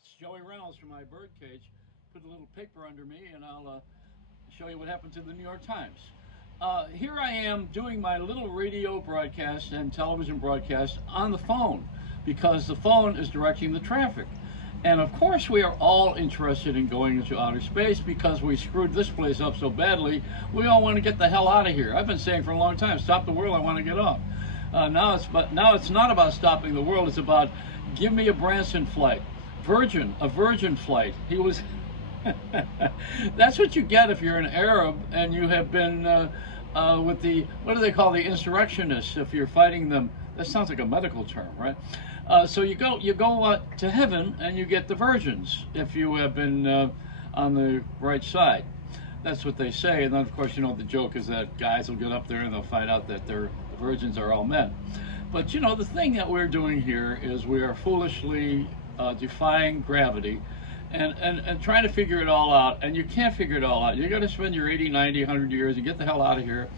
It's Joey Reynolds from my birdcage. Put a little paper under me, and I'll show you what happened to the New York Times. Here I am doing my little radio broadcast and television broadcast on the phone because the phone is directing the traffic. And of course, we are all interested in going into outer space because we screwed this place up so badly. We all want to get the hell out of here. I've been saying for a long time, stop the world, I want to get off. Now it's not about stopping the world. It's about give me a Branson flight, a Virgin flight. He was. That's what you get if you're an Arab and you have been with the what do they call the insurrectionists? If you're fighting them, that sounds like a medical term, right? So you go to heaven and you get the virgins if you have been on the right side. That's what they say. And then of course the joke is that guys will get up there and they'll find out that the virgins are all men. But the thing that we're doing here is we are foolishly defying gravity and trying to figure it all out. And you can't figure it all out. You got to spend your 80, 90, 100 years and get the hell out of here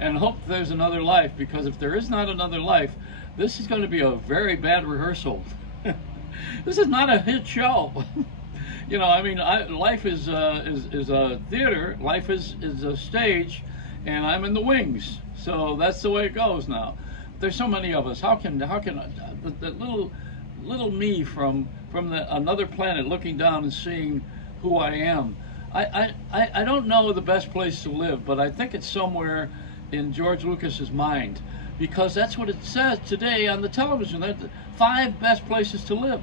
and hope there's another life, because if there is not another life, this is going to be a very bad rehearsal. This is not a hit show. Life is a theater. Life is a stage, and I'm in the wings. So that's the way it goes now. There's so many of us. How can the little me from another planet looking down and seeing who I am? I don't know the best place to live, but I think it's somewhere in George Lucas's mind, because that's what it says today on the television. That 5 best places to live.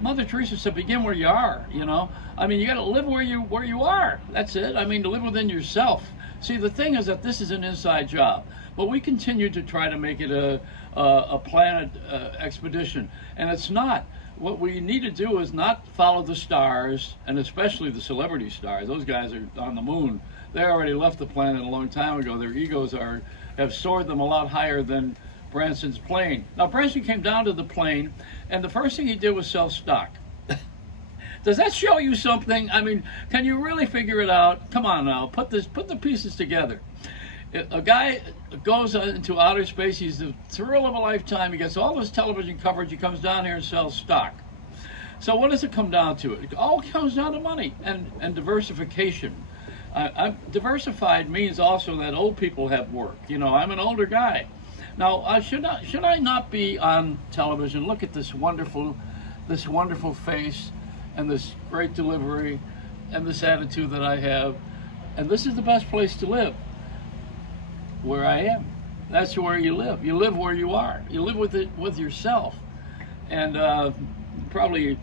Mother Teresa said, begin where you are. You got to live where you are. That's it. To live within yourself. See, the thing is that this is an inside job, but we continue to try to make it a planet expedition, and it's not. What we need to do is not follow the stars, and especially the celebrity stars. Those guys are on the moon. They already left the planet a long time ago. Their egos have soared them a lot higher than Branson's plane. Now, Branson came down to the plane, and the first thing he did was sell stock. Does that show you something? Can you really figure it out? Come on now, put the pieces together. A guy goes into outer space. He's the thrill of a lifetime. He gets all this television coverage. He comes down here and sells stock. So what does it come down to? It all comes down to money and diversification. Diversified means also that old people have work. I'm an older guy. Now, should I not be on television? Look at this wonderful face, and this great delivery, and this attitude that I have, and this is the best place to live. Where I am. That's where you live. You live where you are. You live with yourself, and probably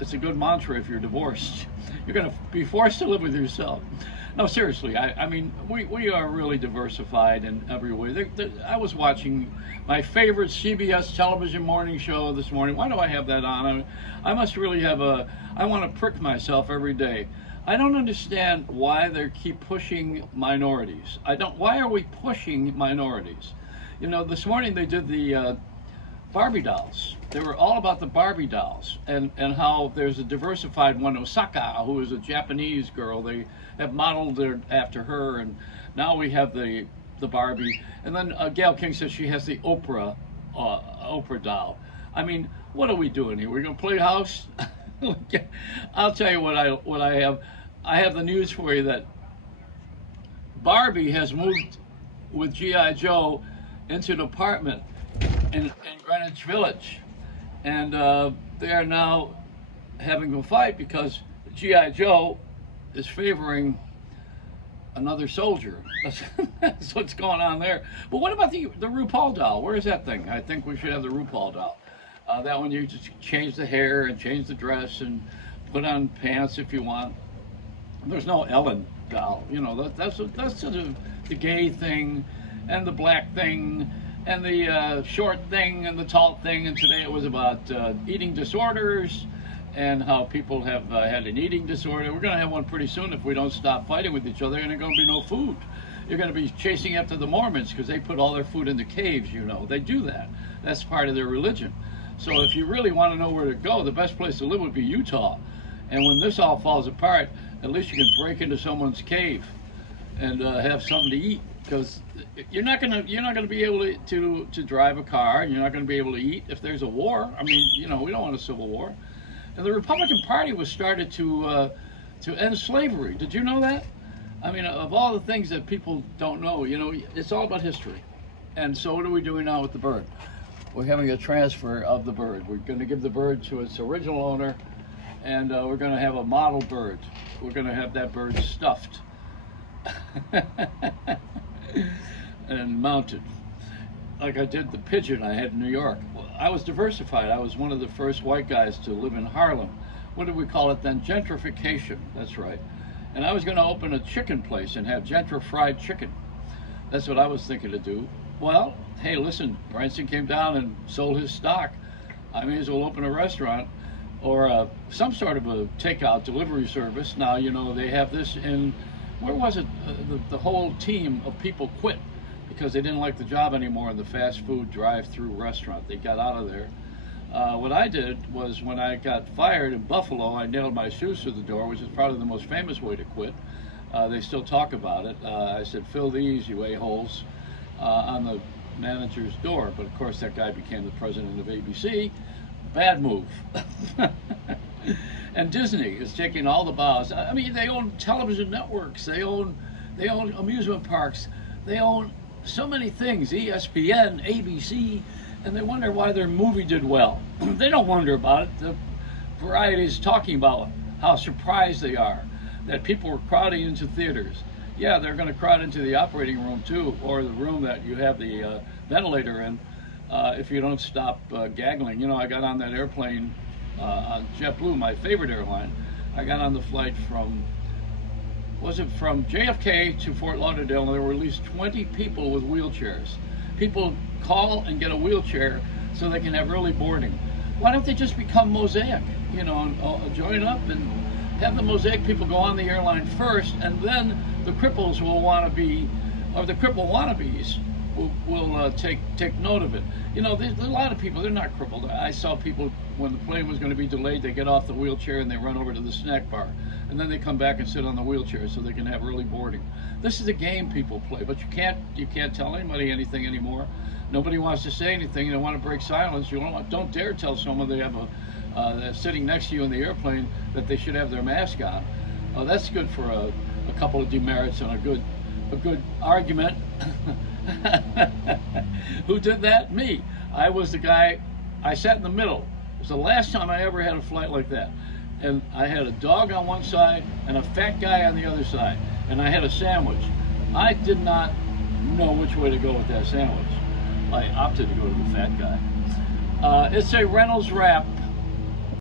it's a good mantra if you're divorced. You're going to be forced to live with yourself. No, seriously, we are really diversified in every way. I was watching my favorite CBS television morning show this morning. Why do I have that on? I must really have I want to prick myself every day. I don't understand why they keep pushing minorities. Why are we pushing minorities? This morning they did the Barbie dolls. They were all about the Barbie dolls and how there's a diversified one, Osaka, who is a Japanese girl. They have modeled after her, and now we have the Barbie. And then Gayle King says she has the Oprah doll. What are we doing here? We're gonna play house? I'll tell you what I have. I have the news for you that Barbie has moved with G.I. Joe into an apartment in Greenwich Village, and they are now having a fight because G.I. Joe is favoring another soldier. That's what's going on there. But what about the RuPaul doll? Where is that thing? I think we should have the RuPaul doll. That one you just change the hair and change the dress and put on pants if you want. There's no Ellen doll. That's sort of the gay thing and the black thing and the short thing and the tall thing. And today it was about eating disorders and how people have had an eating disorder. We're going to have one pretty soon if we don't stop fighting with each other, and there's going to be no food. You're going to be chasing after the Mormons because they put all their food in the caves. They do that. That's part of their religion. So if you really want to know where to go, the best place to live would be Utah. And when this all falls apart, at least you can break into someone's cave and have something to eat, because you're not gonna be able to drive a car, and you're not gonna be able to eat if there's a war. We don't want a civil war. And the Republican Party was started to end slavery. Did you know that? I mean, of all the things that people don't know, you know, it's all about history. And so what are we doing now with the bird? We're having a transfer of the bird. We're going to give the bird to its original owner, and we're going to have a model bird. We're going to have that bird stuffed and mounted, like I did the pigeon I had in New York. I was diversified. I was one of the first white guys to live in Harlem. What did we call it then? Gentrification. That's right. And I was going to open a chicken place and have gentrified chicken. That's what I was thinking to do. Well, hey, listen, Branson came down and sold his stock. I may as well open a restaurant or some sort of a takeout delivery service. Now, you know, they have this in, where was it? The whole team of people quit because they didn't like the job anymore in the fast food drive-through restaurant. They got out of there. What I did was when I got fired in Buffalo, I nailed my shoes through the door, which is probably the most famous way to quit. They still talk about it. I said, fill these, you a-holes, on the manager's door. But of course that guy became the president of ABC. Bad move. And Disney is taking all the bows. I mean, they own television networks, they own amusement parks, they own so many things, ESPN, ABC, and they wonder why their movie did well. They don't wonder about it. The Variety is talking about how surprised they are that people were crowding into theaters. Yeah, they're going to crowd into the operating room too, or the room that you have the ventilator in, if you don't stop gaggling. You know, I got on that airplane on JetBlue, my favorite airline. I got on the flight from, was it from JFK to Fort Lauderdale, and there were at least 20 people with wheelchairs. People call and get a wheelchair so they can have early boarding. Why don't they just become Mosaic, you know, and join up and have the Mosaic people go on the airline first, and then the cripples will want to be, or the cripple wannabes will take note of it. You know, there's a lot of people, they're not crippled. I saw people, when the plane was going to be delayed, they get off the wheelchair and they run over to the snack bar. And then they come back and sit on the wheelchair so they can have early boarding. This is a game people play, but you can't tell anybody anything anymore. Nobody wants to say anything. They want to break silence. You don't dare tell someone they have that's sitting next to you in the airplane that they should have their mask on. That's good for a couple of demerits and a good argument. Who did that? Me. I was the guy. I sat in the middle. It was the last time I ever had a flight like that. And I had a dog on one side and a fat guy on the other side. And I had a sandwich. I did not know which way to go with that sandwich. I opted to go to the fat guy. It's a Reynolds wrap